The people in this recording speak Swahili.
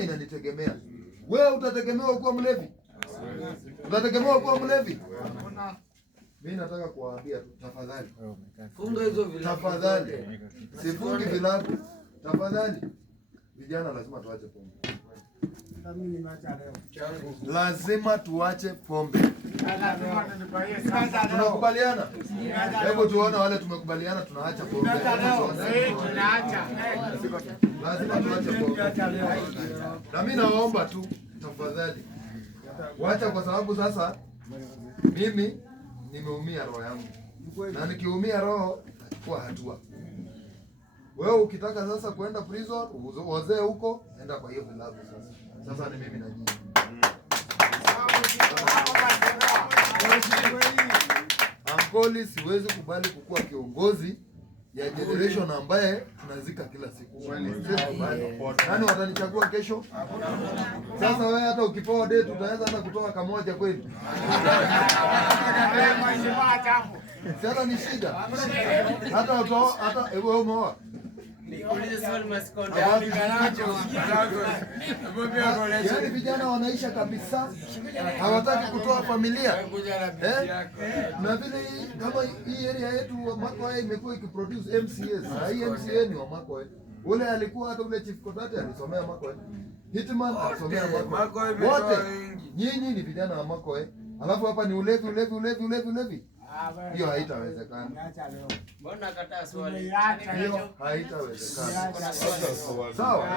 inanitegemea. Wewe utategemewa kuwa mlevi? Utategemewa kuwa mlevi? Mimi nataka kuwaambia tafadhali. Funga hizo vilabu. Tafadhali. Sifungi vilabu. Tafadhali. Vijana lazima tuache pombe. Lazima tuache pombe. Tunakubaliana? Hebu tuone wale tumekubaliana tunaacha pombe. Tunaacha. Lazima tuache pombe. Na mimi naomba tu tafadhali. Wacha kwa sababu sasa mimi nimeumia roho yangu. Na nikiumia roho nachukua hatua. Wewe ukitaka sasa kwenda prison, uzee huko, enda kwa hiyo vilabu sasa. Sasa ni mimi na nyinyi. Ankoli, siwezi kubali kukuwa kiongozi ya generation ambaye tunazika kila siku. Nani watanichagua kesho? Sasa wewe hata ukipewa date utaweza hata kutoa kamoja kweli? Sasa ni shida. Hata wewe umeoa. Yaani vijana wanaisha kabisa, hawataki kutoa familia. Na vile kama hii area yetu Makoe imekuwa ikiproduce MCAs. Na hii MCA ni wa Makoe. Ule alikuwa hata ule Chief Kodate alisomea Makoe. Hitman alisomea Makoe. Wote nyinyi ni vijana wa Makoe. Alafu hapa ni ulevi. Hiyo haitawezekana. Mbona kataa swali? Hiyo haitawezekana. Sawa.